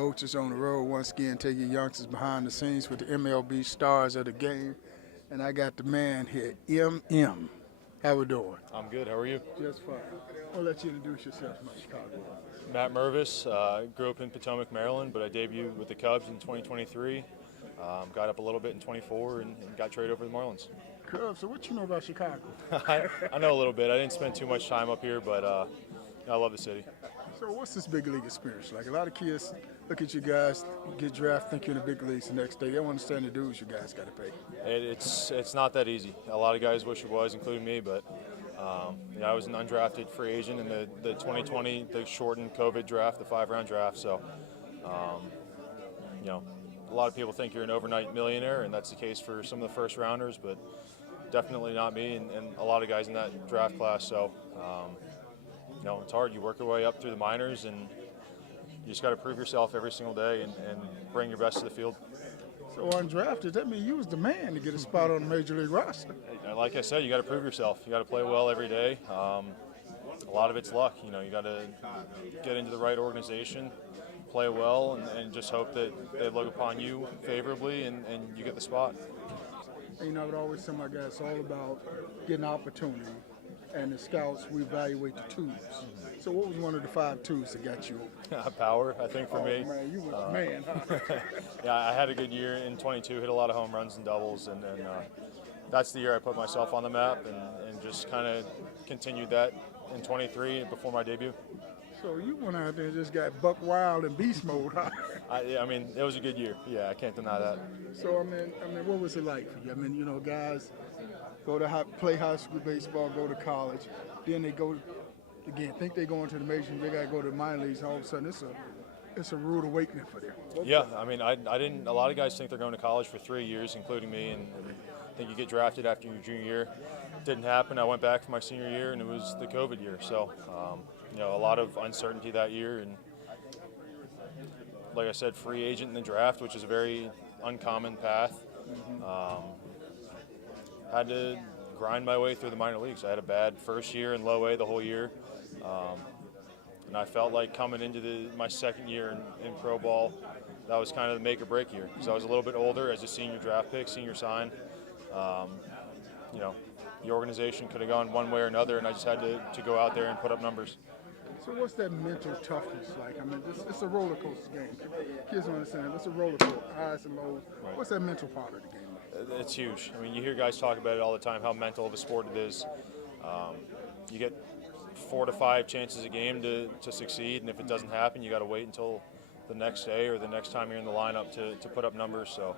Coaches on the road once again taking youngsters behind the scenes with the MLB stars of the game. And I got the man here, M. How we doing? I'm good. How are you? Just fine. I'll let you introduce yourself to my Chicago. Matt Mervis. Grew up in Potomac, Maryland, but I debuted with the Cubs in 2023. Got up a little bit in 24 and got traded over to the Marlins. Cubs, so what you know about Chicago? I know a little bit. I didn't spend too much time up here, but I love the city. So what's this big league experience like? A lot of kids look at you guys, get drafted, think you're in the big leagues the next day. They don't understand the dues you guys got to pay. It's not that easy. A lot of guys wish it was, including me, but I was an undrafted free agent in the 2020, the shortened COVID draft, the 5-round draft. So, a lot of people think you're an overnight millionaire, and that's the case for some of the first rounders, but definitely not me and a lot of guys in that draft class. So, it's hard. You work your way up through the minors, and you just got to prove yourself every single day and bring your best to the field. So undrafted, that means you was the man to get a spot on the Major League roster. Like I said, you got to prove yourself. You got to play well every day. A lot of it's luck. You got to get into the right organization, play well, and just hope that they look upon you favorably and you get the spot. I would always tell my guys it's all about getting opportunity, and the scouts, we evaluate the tools. So what was one of the 5 tools that got you? Power, I think, for me. Man, you was the man, huh? Yeah, I had a good year in 22, hit a lot of home runs and doubles, and that's the year I put myself on the map and just kind of continued that in 23 before my debut. So you went out there and just got buck wild and beast mode, huh? It was a good year. Yeah, I can't deny that. So, what was it like for you? Guys go to play high school baseball, go to college, then they go again, think they're going to the major, they got to go to the minor leagues. All of a sudden, it's a rude awakening for them. Yeah, I didn't. A lot of guys think they're going to college for 3 years, including me, and I think you get drafted after your junior year. Didn't happen. I went back for my senior year, and it was the COVID year. So, a lot of uncertainty that year, and like I said, free agent in the draft, which is a very uncommon path. Had to grind my way through the minor leagues. I had a bad first year in low A the whole year, and I felt like coming into my second year in pro ball, that was kind of the make or break year because I was a little bit older as a senior draft pick, senior sign. The organization could have gone one way or another, and I just had to go out there and put up numbers. So what's that mental toughness like? It's a roller coaster game. Kids don't understand. It's a roller coaster, highs and lows. Right. What's that mental part of the game like? It's huge. You hear guys talk about it all the time, how mental of a sport it is. You get 4 to 5 chances a game to succeed, and if it doesn't happen, you got to wait until the next day or the next time you're in the lineup to put up numbers. So,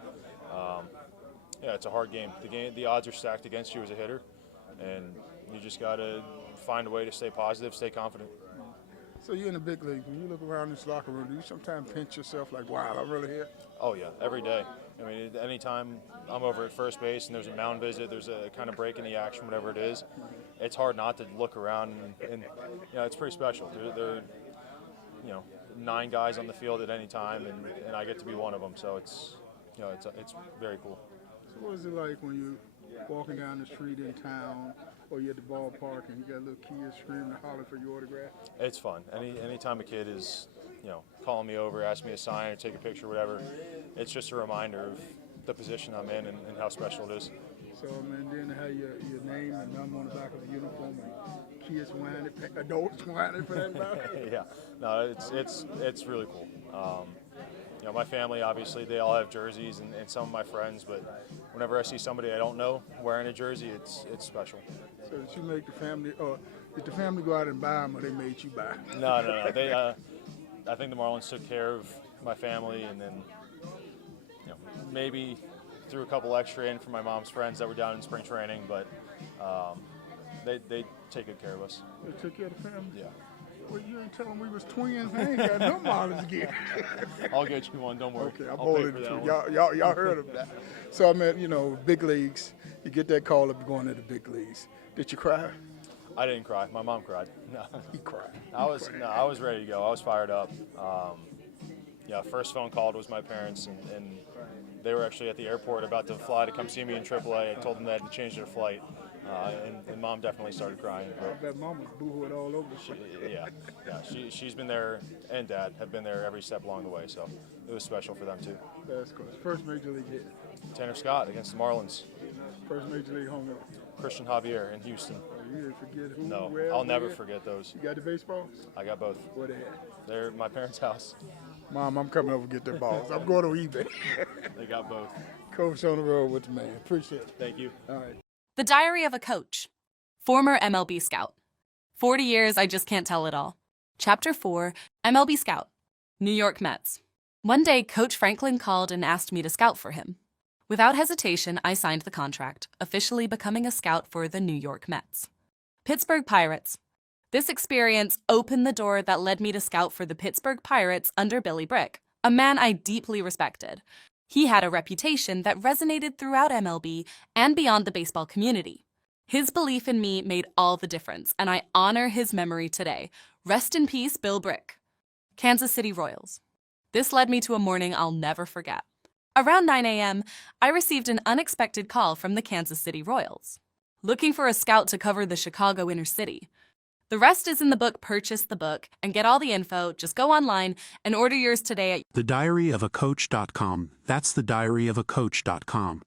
it's a hard game. The odds are stacked against you as a hitter, and you just got to find a way to stay positive, stay confident. So you're in the big league. When you look around this locker room, do you sometimes pinch yourself like, wow, I'm really here? Oh, yeah, every day. Anytime I'm over at first base and there's a mound visit, there's a kind of break in the action, whatever it is, it's hard not to look around, and it's pretty special. There are 9 guys on the field at any time, and I get to be one of them, so it's very cool. So what is it like when you're walking down the street in town, or you're at the ballpark and you got little kids screaming and hollering for your autograph? It's fun. Anytime a kid is, calling me over, asking me to sign or take a picture, whatever, it's just a reminder of the position I'm in and how special it is. So, then they have your name and number on the back of the uniform, and kids whining, adults whining for that matter? Yeah. No, it's really cool. My family, obviously, they all have jerseys, and some of my friends, but whenever I see somebody I don't know wearing a jersey, it's special. So did you make the family, or did the family go out and buy them, or they made you buy them? No. They, I think the Marlins took care of my family, and then maybe threw a couple extra in for my mom's friends that were down in spring training, but they take good care of us. They took care of the family? Yeah. Well, you ain't telling we was twins. I ain't got no Marlins again. I'll get you one. Don't worry. Okay, I'm I'll pay holding for it that too. one. Y'all heard of that. So big leagues. You get that call up going to the big leagues. Did you cry? I didn't cry. My mom cried. No. He cried. I was ready to go. I was fired up. First phone call was my parents, and they were actually at the airport about to fly to come see me in AAA. I told them they had to change their flight. And Mom definitely started crying. I But bet Mama's boohooed all over. she's been there, and Dad have been there every step along the way. So it was special for them too. That's cool. First major league hit. Tanner Scott against the Marlins. First major league home run. Christian Javier in Houston. Oh, you didn't forget who, No, where, I'll never where? forget those. You got the baseballs? I got both. Where they at? They're at my parents' house. Mom, I'm coming over to get their balls. I'm going to eBay. They got both. Coach on the road with the man. Appreciate it. Thank you. All right. The Diary of a Coach. Former MLB Scout. 40 years, I just can't tell it all. Chapter 4, MLB Scout. New York Mets. One day, Coach Franklin called and asked me to scout for him. Without hesitation, I signed the contract, officially becoming a scout for the New York Mets. Pittsburgh Pirates. This experience opened the door that led me to scout for the Pittsburgh Pirates under Billy Brick, a man I deeply respected. He had a reputation that resonated throughout MLB and beyond the baseball community. His belief in me made all the difference, and I honor his memory today. Rest in peace, Bill Brick. Kansas City Royals. This led me to a morning I'll never forget. Around 9 a.m., I received an unexpected call from the Kansas City Royals, looking for a scout to cover the Chicago inner city. The rest is in the book. Purchase the book and get all the info. Just go online and order yours today at thediaryofacoach.com. That's thediaryofacoach.com.